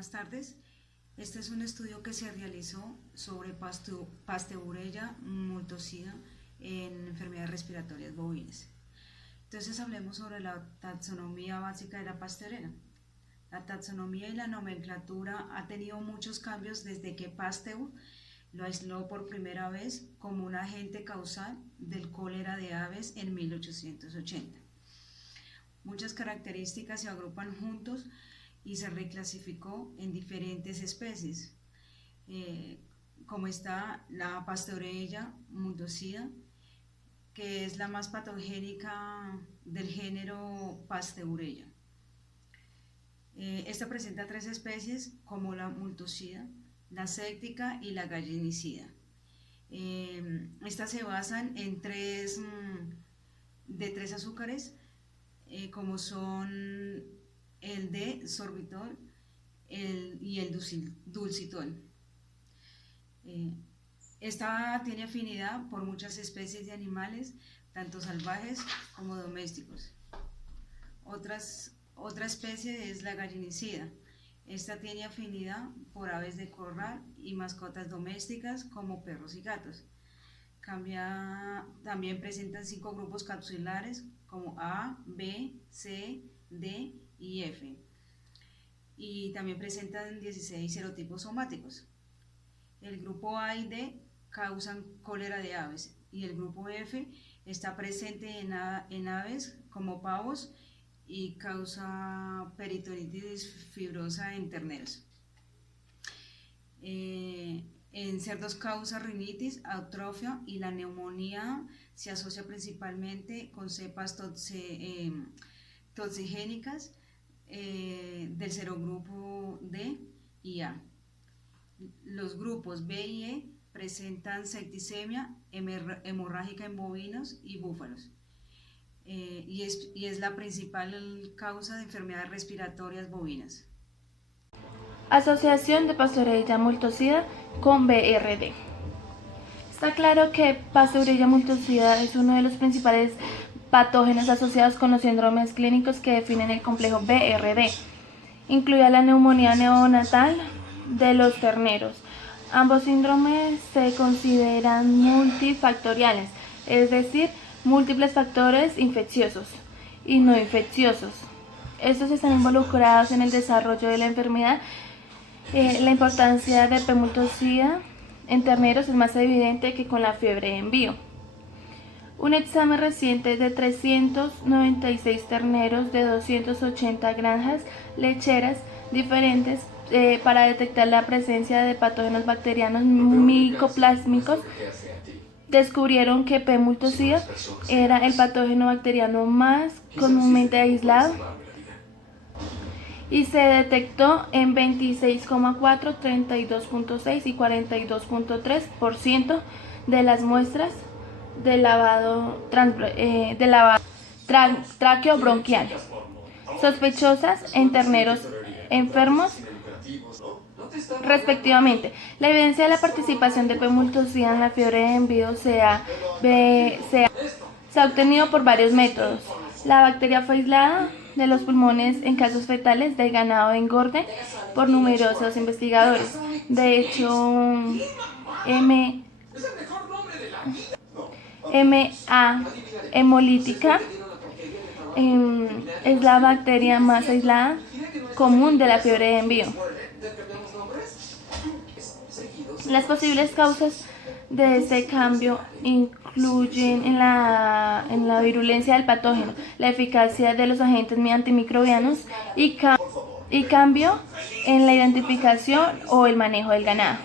Buenas tardes. Este es un estudio que se realizó sobre Pasteurella multocida en enfermedades respiratorias bovinas. Entonces hablemos sobre la taxonomía básica de la Pasteurella. La taxonomía y la nomenclatura ha tenido muchos cambios desde que Pasteur lo aisló por primera vez como un agente causal del cólera de aves en 1880. Muchas características se agrupan juntos y se reclasificó en diferentes especies, como está la Pasteurella multocida, que es la más patogénica del género Pasteurella. Esta presenta tres especies como la multocida, la céctica y la gallinicida. Estas se basan en tres azúcares, como son el D-sorbitol y el dulcitol. Esta tiene afinidad por muchas especies de animales, tanto salvajes como domésticos. Otra especie es la gallinicida. Esta tiene afinidad por aves de corral y mascotas domésticas como perros y gatos. También presentan 5 grupos capsulares como A, B, C, D y F. Y también presentan 16 serotipos somáticos. El grupo A y D causan cólera de aves y el grupo F está presente en aves como pavos y causa peritonitis fibrosa en terneros. En cerdos causa rinitis, atrofia y la neumonía se asocia principalmente con cepas toxigénicas del serogrupo D y A. Los grupos B y E presentan septicemia hemorrágica en bovinos y búfalos y es la principal causa de enfermedades respiratorias bovinas. Asociación de Pasteurella multocida con BRD. Está claro que Pasteurella multocida es uno de los principales patógenos asociados con los síndromes clínicos que definen el complejo BRD. Incluye la neumonía neonatal de los terneros. Ambos síndromes se consideran multifactoriales, es decir, múltiples factores infecciosos y no infecciosos. Estos están involucrados en el desarrollo de la enfermedad. La importancia de P. multocida en terneros es más evidente que con la fiebre de envío. Un examen reciente de 396 terneros de 280 granjas lecheras diferentes para detectar la presencia de patógenos bacterianos micoplásmicos descubrieron que P. multocida era el patógeno bacteriano más comúnmente aislado y se detectó en 26,4, 32,6 y 42,3% de las muestras de lavado traqueobronquial sospechosas en terneros enfermos respectivamente. La evidencia de la participación de P. multocida en la fiebre de envío se ha obtenido por varios métodos. La bacteria fue aislada de los pulmones en casos fetales del ganado de engorde por numerosos investigadores. De hecho, MA hemolítica es la bacteria más aislada común de la fiebre de envío. Las posibles causas de este cambio incluyen en la virulencia del patógeno, la eficacia de los agentes antimicrobianos y cambio en la identificación o el manejo del ganado.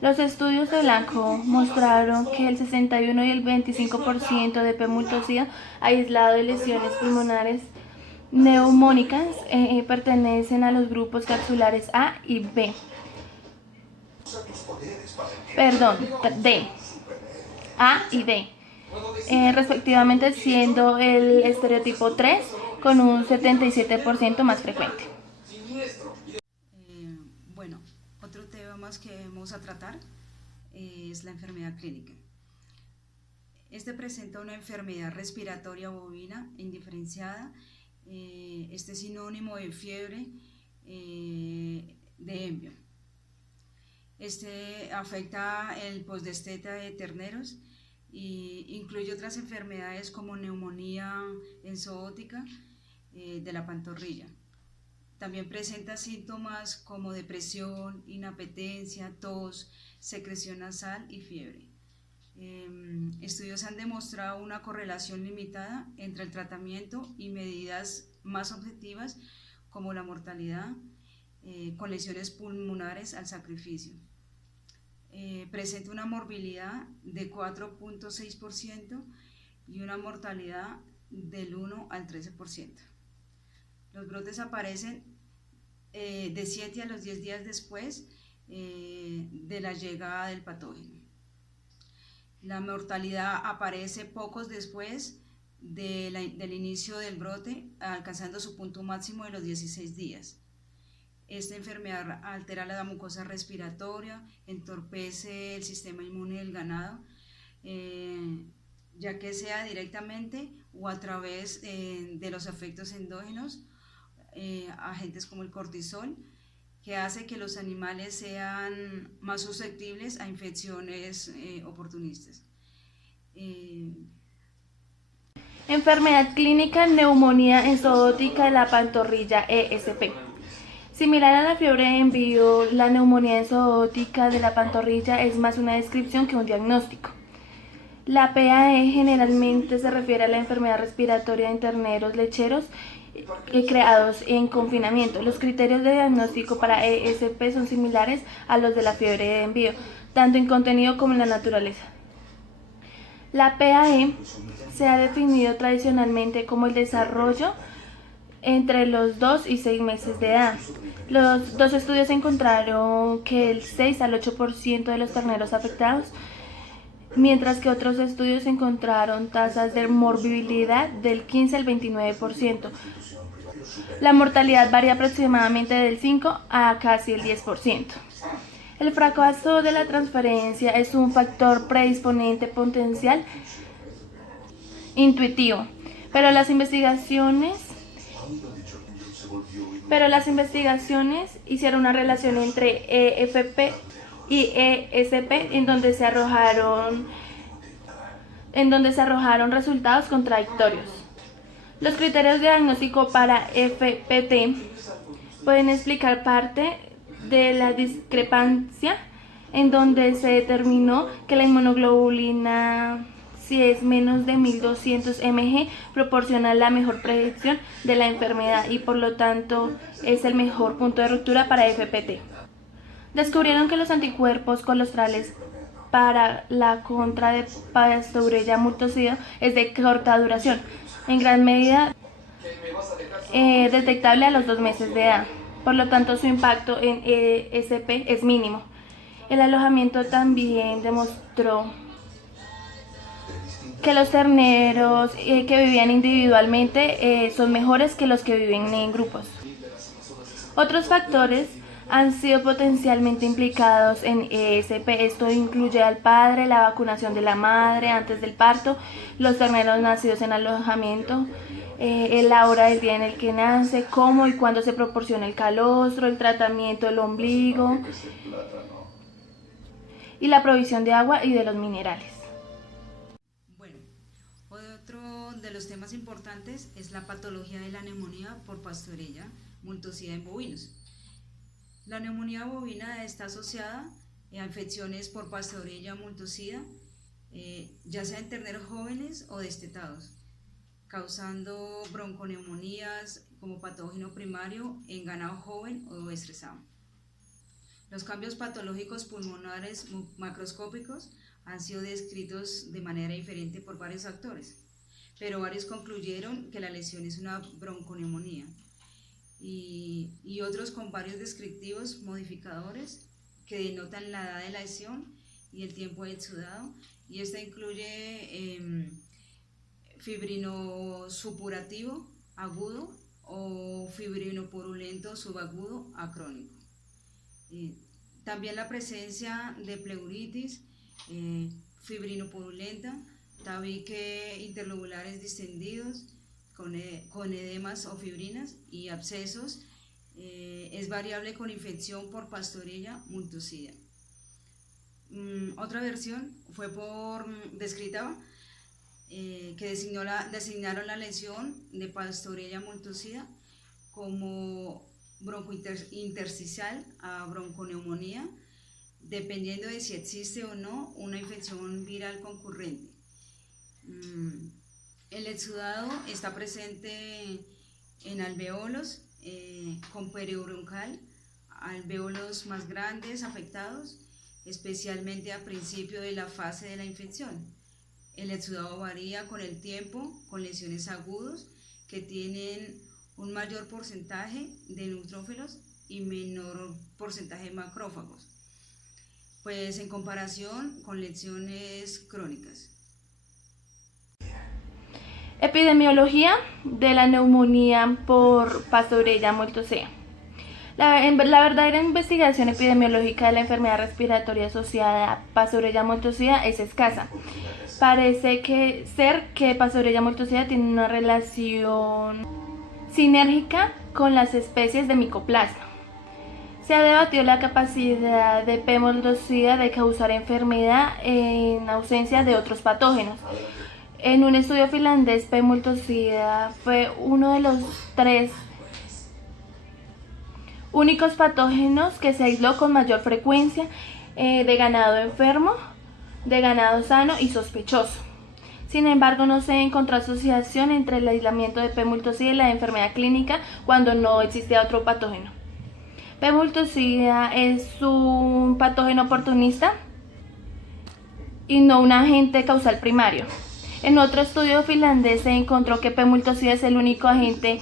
Los estudios de blanco mostraron que el 61 y el 25% de P. multocida aislado de lesiones pulmonares neumónicas pertenecen a los grupos capsulares A y B. D, A y D, respectivamente, siendo el estereotipo 3 con un 77% más frecuente. Bueno, otro tema más que vamos a tratar es la enfermedad clínica. Este presenta una enfermedad respiratoria bovina indiferenciada. Este es sinónimo de fiebre, de Embio. Este afecta el postdesteta de terneros e incluye otras enfermedades como neumonía enzootica de la pantorrilla. También presenta síntomas como depresión, inapetencia, tos, secreción nasal y fiebre. Estudios han demostrado una correlación limitada entre el tratamiento y medidas más objetivas como la mortalidad con lesiones pulmonares al sacrificio. Presenta una morbilidad de 4.6% y una mortalidad del 1 al 13%. Los brotes aparecen de 7 a los 10 días después de la llegada del patógeno. La mortalidad aparece pocos después del inicio del brote, alcanzando su punto máximo de los 16 días. Esta enfermedad altera la mucosa respiratoria, entorpece el sistema inmune del ganado, ya que sea directamente o a través de los efectos endógenos, agentes como el cortisol, que hace que los animales sean más susceptibles a infecciones oportunistas. Enfermedad clínica, neumonía enzootica de la pantorrilla, ESP. Similar a la fiebre de Embio, la neumonía enzootica de la pantorrilla es más una descripción que un diagnóstico. La PAE generalmente se refiere a la enfermedad respiratoria en terneros lecheros creados en confinamiento. Los criterios de diagnóstico para ESP son similares a los de la fiebre de Embio, tanto en contenido como en la naturaleza. La PAE se ha definido tradicionalmente como el desarrollo entre los 2 y 6 meses de edad. Los dos estudios encontraron que el 6 al 8% de los terneros afectados, mientras que otros estudios encontraron tasas de morbilidad del 15 al 29%. La mortalidad varía aproximadamente del 5 a casi el 10%. El fracaso de la transferencia es un factor predisponente potencial intuitivo, pero las investigaciones hicieron una relación entre EFP y ESP en donde se arrojaron resultados contradictorios. Los criterios de diagnóstico para FPT pueden explicar parte de la discrepancia en donde se determinó que la inmunoglobulina, si es menos de 1200 mg, proporciona la mejor predicción de la enfermedad y por lo tanto es el mejor punto de ruptura para FPT. Descubrieron que los anticuerpos colostrales para la contra de Pasteurella multocida es de corta duración, en gran medida detectable a los 2 meses de edad. Por lo tanto, su impacto en ESP es mínimo. El alojamiento también demostró que los terneros que vivían individualmente son mejores que los que viven en grupos. Otros factores han sido potencialmente implicados en ESP. Esto incluye al padre, la vacunación de la madre antes del parto, los terneros nacidos en alojamiento, la hora del día en el que nace, cómo y cuándo se proporciona el calostro, el tratamiento del ombligo y la provisión de agua y de los minerales. Bueno, otro de los temas importantes es la patología de la neumonía por Pasteurella multocida en bovinos. La neumonía bovina está asociada a infecciones por Pasteurella multocida, ya sea en terneros jóvenes o destetados, causando bronconeumonías como patógeno primario en ganado joven o estresado. Los cambios patológicos pulmonares macroscópicos han sido descritos de manera diferente por varios actores, pero varios concluyeron que la lesión es una bronconeumonía y otros con varios descriptivos modificadores que denotan la edad de la lesión y el tiempo de exudado, y esta incluye fibrinosupurativo agudo o fibrinopurulento subagudo acrónico. También la presencia de pleuritis fibrinopurulenta, tabique interlobulares distendidos con edemas o fibrinas y abscesos es variable con infección por Pasteurella multocida. Otra versión fue por descrita que designaron la lesión de Pasteurella multocida como broncointersticial a bronconeumonía, dependiendo de si existe o no una infección viral concurrente. El exudado está presente en alvéolos con periubroncal, alvéolos más grandes afectados, especialmente a principio de la fase de la infección. El exudado varía con el tiempo, con lesiones agudos que tienen un mayor porcentaje de neutrófilos y menor porcentaje de macrófagos, pues en comparación con lesiones crónicas. Epidemiología de la neumonía por Pasteurella multocida. La verdadera investigación epidemiológica de la enfermedad respiratoria asociada a Pasteurella multocida es escasa. Parece ser que Pasteurella multocida tiene una relación sinérgica con las especies de Mycoplasma. Se ha debatido la capacidad de P. multocida de causar enfermedad en ausencia de otros patógenos. En un estudio finlandés, P. multocida fue uno de los 3 únicos patógenos que se aisló con mayor frecuencia de ganado enfermo, de ganado sano y sospechoso. Sin embargo, no se encontró asociación entre el aislamiento de P. multocida y la enfermedad clínica cuando no existía otro patógeno. P. multocida es un patógeno oportunista y no un agente causal primario. En otro estudio finlandés se encontró que P. multocida es el único agente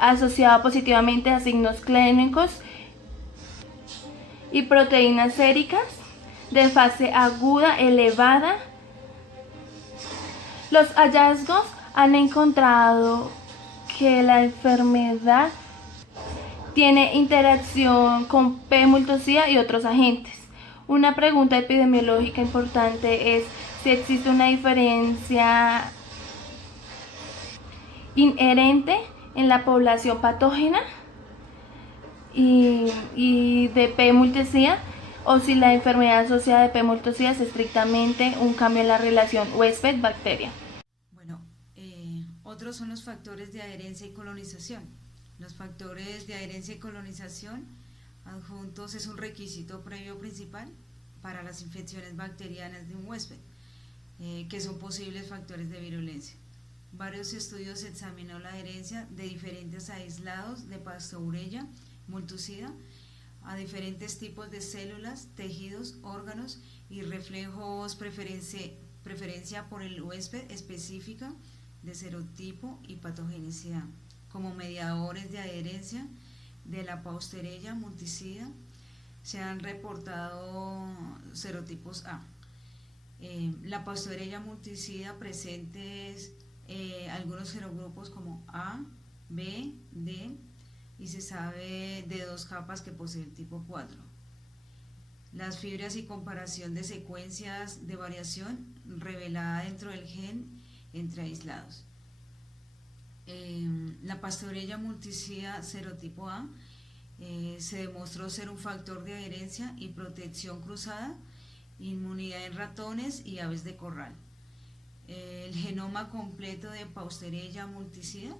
asociado positivamente a signos clínicos y proteínas séricas de fase aguda elevada. Los hallazgos han encontrado que la enfermedad tiene interacción con P. multocida y otros agentes. Una pregunta epidemiológica importante es si existe una diferencia inherente en la población patógena y de P. multocida, o si la enfermedad asociada de P. multocida es estrictamente un cambio en la relación huésped-bacteria. Bueno, otros son los factores de adherencia y colonización. Los factores de adherencia y colonización adjuntos es un requisito previo principal para las infecciones bacterianas de un huésped, que son posibles factores de virulencia. Varios estudios examinó la adherencia de diferentes aislados de Pasteurella multocida a diferentes tipos de células, tejidos, órganos y reflejos preferencia por el huésped específica de serotipo y patogenicidad. Como mediadores de adherencia de la Pasteurella multocida se han reportado serotipos A. La Pasteurella multocida presentes algunos serogrupos como A, B, D, y se sabe de 2 capas que posee el tipo 4. Las fibras y comparación de secuencias de variación revelada dentro del gen entre aislados. La Pasteurella multocida serotipo A se demostró ser un factor de adherencia y protección cruzada, inmunidad en ratones y aves de corral. El genoma completo de Pasteurella multocida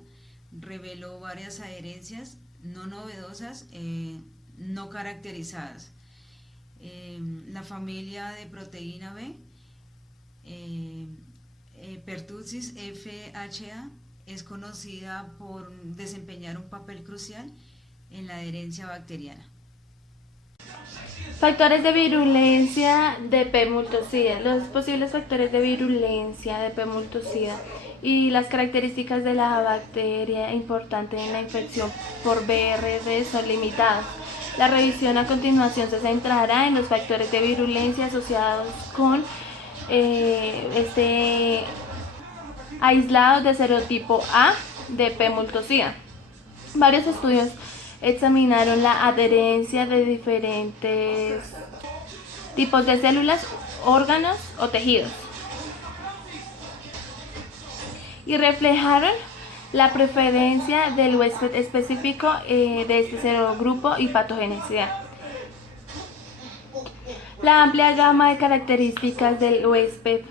reveló varias adherencias no novedosas, no caracterizadas. La familia de proteína B, Pertussis FHA, es conocida por desempeñar un papel crucial en la adherencia bacteriana. Factores de virulencia de P. multocida. Los posibles factores de virulencia de P. multocida y las características de la bacteria importante en la infección por BRD son limitadas. La revisión a continuación se centrará en los factores de virulencia asociados con aislados de serotipo A de P. multocida. Varios estudios examinaron la adherencia de diferentes tipos de células, órganos o tejidos y reflejaron La preferencia del huésped específico de este serogrupo y patogenicidad. La amplia gama de características del huésped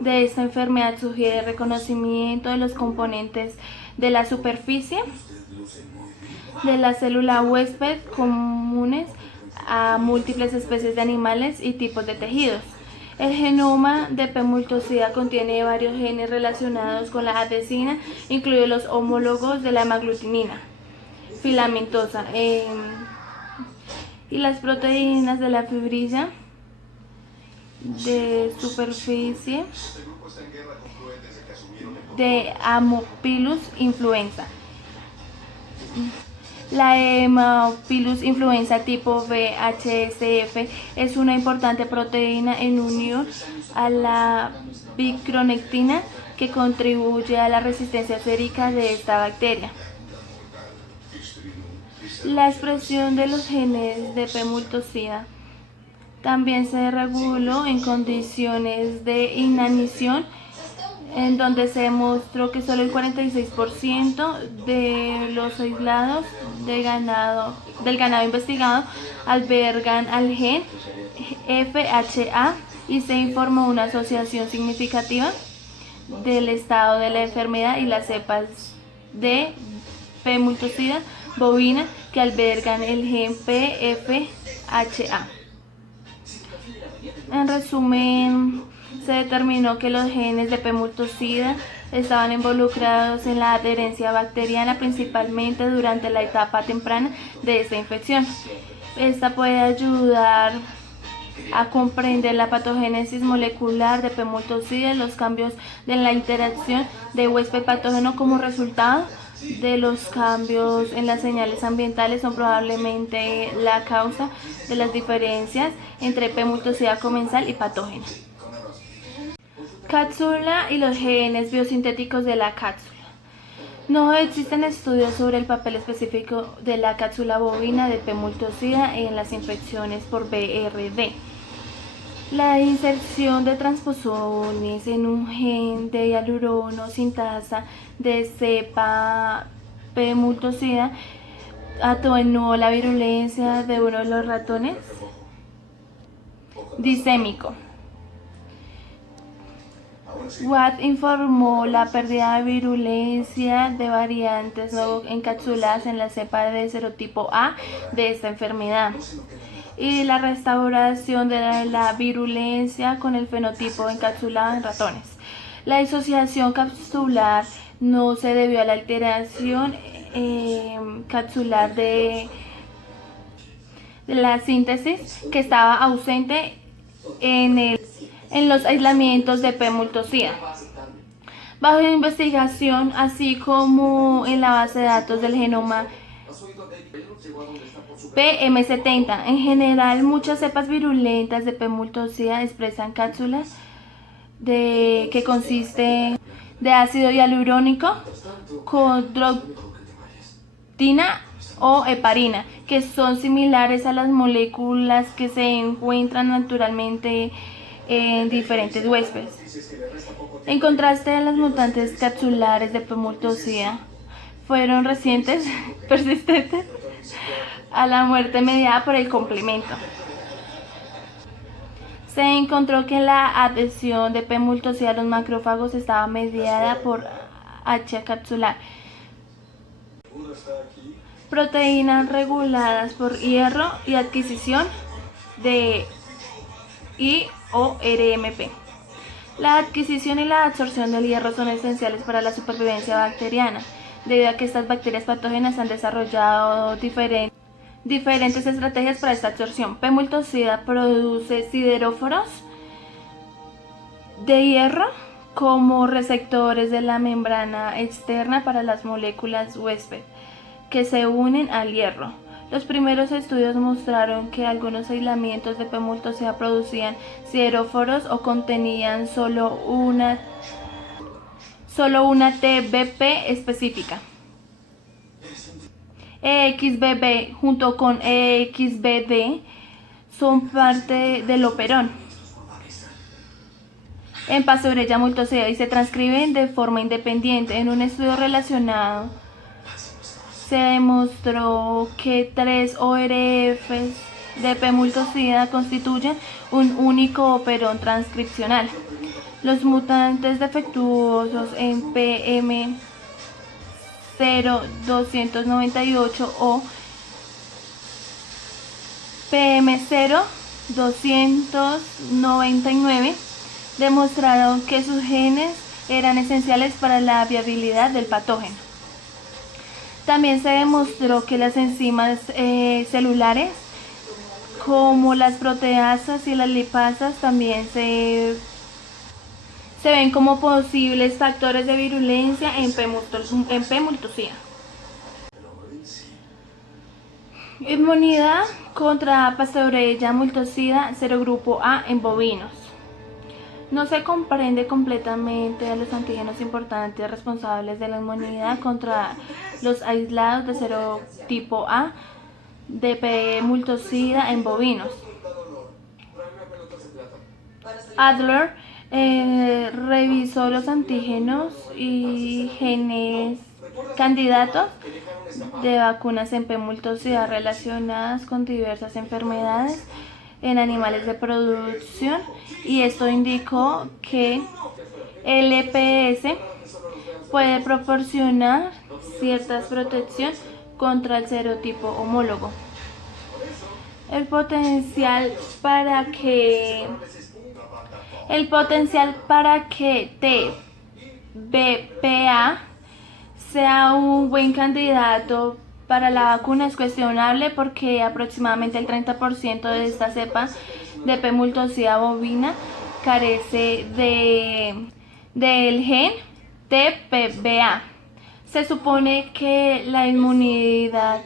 de esta enfermedad sugiere reconocimiento de los componentes de la superficie de la célula huésped comunes a múltiples especies de animales y tipos de tejidos. El genoma de P. multocida contiene varios genes relacionados con la adesina, incluidos los homólogos de la hemaglutinina filamentosa y las proteínas de la fibrilla de superficie de Haemophilus influenza. La Haemophilus influenza tipo VHSF es una importante proteína en unión a la picronectina que contribuye a la resistencia sérica de esta bacteria. La expresión de los genes de P. multocida también se reguló en condiciones de inanición, en donde se demostró que solo el 46% de los aislados del ganado investigado albergan al gen FHA y se informó una asociación significativa del estado de la enfermedad y las cepas de P. multocida bovina que albergan el gen PFHA. En resumen, se determinó que los genes de P. multocida estaban involucrados en la adherencia bacteriana, principalmente durante la etapa temprana de esta infección. Esta puede ayudar a comprender la patogénesis molecular de P. multocida y los cambios de la interacción de huésped patógeno como resultado de los cambios en las señales ambientales son probablemente la causa de las diferencias entre P. multocida comensal y patógena. Cápsula y los genes biosintéticos de la cápsula. No existen estudios sobre el papel específico de la cápsula bovina de P. multocida en las infecciones por BRD. La inserción de transposones en un gen de hialurono sintasa de cepa P. multocida atenuó la virulencia de uno de los ratones disémico. Watt informó la pérdida de virulencia de variantes no encapsuladas en la cepa de serotipo A de esta enfermedad y la restauración de la virulencia con el fenotipo encapsulado en ratones. La disociación capsular no se debió a la alteración capsular de la síntesis que estaba ausente en los aislamientos de P. multocida. Bajo investigación, así como en la base de datos del genoma PM70. En general, muchas cepas virulentas de P. multocida expresan cápsulas que consisten de ácido hialurónico con droctina o heparina, que son similares a las moléculas que se encuentran naturalmente en diferentes huéspedes. En contraste, las mutantes capsulares de P. multocida fueron recientes, persistentes, a la muerte mediada por el complemento. Se encontró que la adhesión de P. multocida a los macrófagos estaba mediada por H. capsular, proteínas reguladas por hierro y adquisición de IORMP. La adquisición y la absorción del hierro son esenciales para la supervivencia bacteriana, debido a que estas bacterias patógenas han desarrollado diferentes estrategias para esta absorción. P. multocida produce sideróforos de hierro como receptores de la membrana externa para las moléculas huésped que se unen al hierro. Los primeros estudios mostraron que algunos aislamientos de P. multocida producían sideróforos o contenían solo una TBP específica. EXBB junto con EXBD son parte del operón. en Pasteurella multocida y se transcriben de forma independiente. En un estudio relacionado se demostró que 3 ORFs de P. multocida constituyen un único operón transcripcional. Los mutantes defectuosos en PM0298 o PM0299 demostraron que sus genes eran esenciales para la viabilidad del patógeno. También se demostró que las enzimas celulares, como las proteasas y las lipasas, también se ven como posibles factores de virulencia en P. multocida. Inmunidad contra Pasteurella multocida serogrupo A en bovinos. No se comprende completamente a los antígenos importantes responsables de la inmunidad contra los aislados de serotipo A de P. multocida en bovinos. Adler revisó los antígenos y genes candidatos de vacunas en P. multocida relacionadas con diversas enfermedades en animales de producción, y esto indicó que el EPS puede proporcionar cierta protección contra el serotipo homólogo. El potencial para que TBPA sea un buen candidato para la vacuna es cuestionable, porque aproximadamente el 30% de esta cepa de P. multocida bovina carece del gen TBPA. Se supone que la inmunidad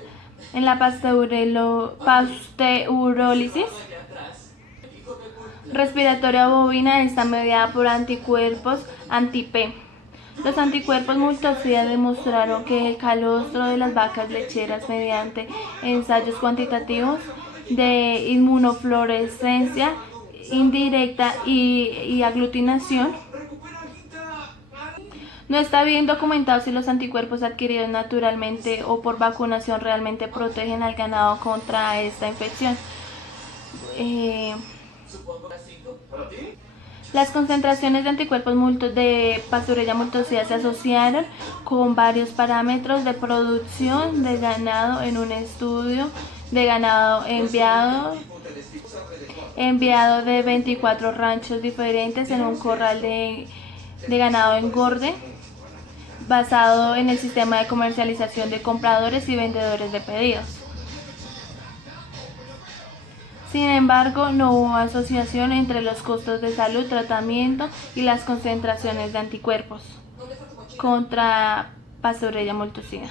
en la pasteurólisis respiratoria bovina está mediada por anticuerpos anti-P. Los anticuerpos multocida demostraron que el calostro de las vacas lecheras mediante ensayos cuantitativos de inmunofluorescencia indirecta y aglutinación. No está bien documentado si los anticuerpos adquiridos naturalmente o por vacunación realmente protegen al ganado contra esta infección. Las concentraciones de anticuerpos de Pasteurella multocida se asociaron con varios parámetros de producción de ganado en un estudio de ganado enviado de 24 ranchos diferentes en un corral de ganado engorde, basado en el sistema de comercialización de compradores y vendedores de pedidos. Sin embargo, no hubo asociación entre los costos de salud, tratamiento y las concentraciones de anticuerpos contra Pasteurella multocida.